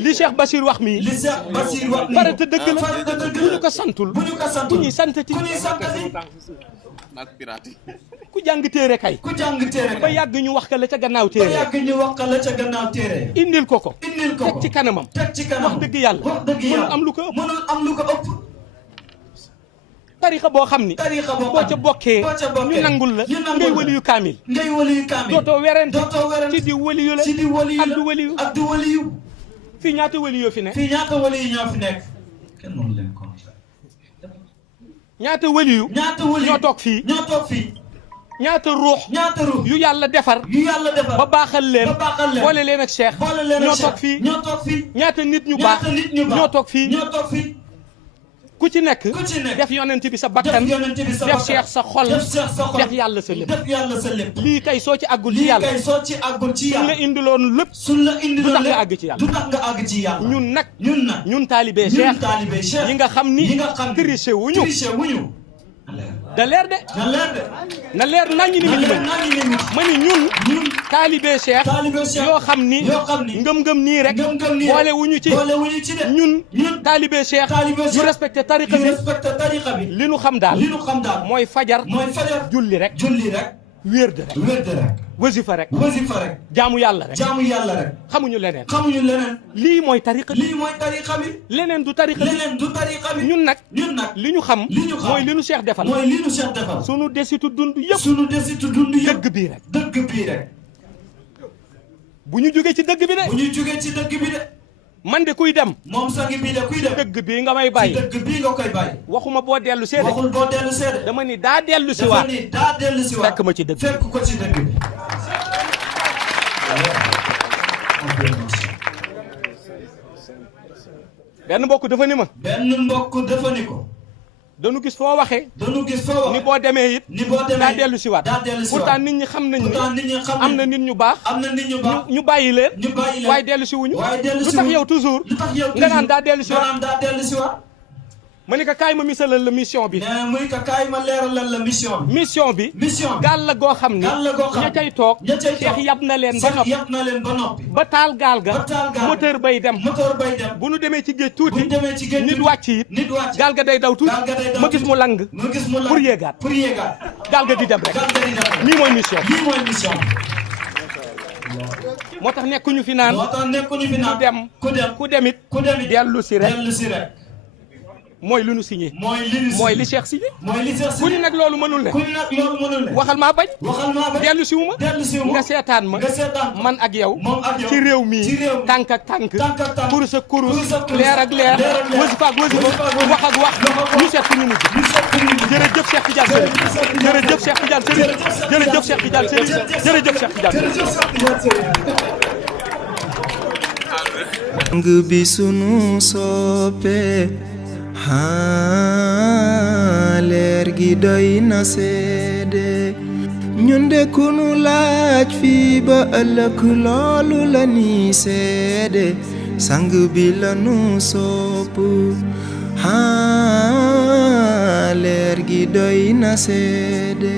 li Cheikh Bachir wax mi farata dëgg la bu ñu ko santul ku ñuy santati ku jàng téere kay ba yàgg ñu wax ka la ca gannaaw téere indil ko teg ci kanamam wax dëgg yàlla mënul am lu ko ëpp tarixa boo xam ni boo ca bokkee ñu nangul la ngay waliyu kaamil dootoo werante ci di waliyu la ak du waliyu fii ñaata waliyu fi nekk ñoo fi nekk kenn mënu leen ko ñaata waliyu ñoo toog fii ñaata ruux yu yàlla defar ba baaxal leen boole leen ak Cheikh ñoo toog fii ñaata nit ñu baax ñoo toog fii ku ci nekk def yonent bi sa bakkan def Cheikh sa xol def yàlla sa lépp lii kay soo ci àggul ci yàlla suñ la indiloon lépp du tax nga àgg ci yàlla ñun taalibe Cheikh yi nga xam ni triché wuñu da leer de na leer naññi ni mi ma ni ñun taalibe Cheikh yoo xam ni ngëm-ngëm nii rek boole wuñu ci ñun taalibe Cheikh yu respecté tariqa bi li nu xam daal mooy fajar julli rek wér de rek wasifa rek jaamu yàlla rek xamuñu leneen lii mooy tariqa bi leneen du tariqa bi ñun nag li ñu xam mooy li nu Cheikh defal sunu desitu dund yëpp dëgg bii rek bu ñu jógee ci dëgg bi de man de kuy dem moom sangi bii de kuy dem dëgg bii nga may bàyyi dëgg bii nga koy bàyyi waxuma boo dellu see waxul boo dellu see dama ni daa dellu si waat fekk ma ci dëgg fekk ko ci dëgg bi benn mbokk dafa ni ko dañu gis foo waxee ni boo demee it daa dellu si waat pourtant nit ñi xam nañ ni am na nit ñu baax ñu bàyyi leen waaye dellu si wuñu lu tax yow toujours nga naan daa dellu si waat ma ni ko kaay ma misalal la mission bi muy ko kaay ma leeralal la mission bi gaal la goo xam ni ña cay toog Cheikh yab na leen ba noppi ba taal gaal ga moteur bay dem bu nu demee ci géej tuuti nit wàcc it gaal ga day daw tuuti ma gis mu lang pour yéegaat gaal ga di dem rek lii mooy mission moo tax nekkuñu fi naan ku demit dellu si rek mooy lu nu signé mooy li Cheikh signé ku ni nag loolu mënul ne waxal maa bañ dellu si wu ma nga seetaan ma man ak yow ci réew mii tànk ak tànk kurus ak kurus leer ak leer wasifa ak wasifa wax ak wax ñu seet fu ñu mujj jërëjëf Cheikh Tidiane Serigne jërëjëf Cheikh Tidiane Serigne jërëjëf Cheikh Tidiane Serigne jërëjëf Cheikh Tidiane sang bi sunu soppe leer gi doy na seede ñun de kunu laaj fii ba ëllëg loolu la ni seede sang bi la nu sopp leer gi doy na seede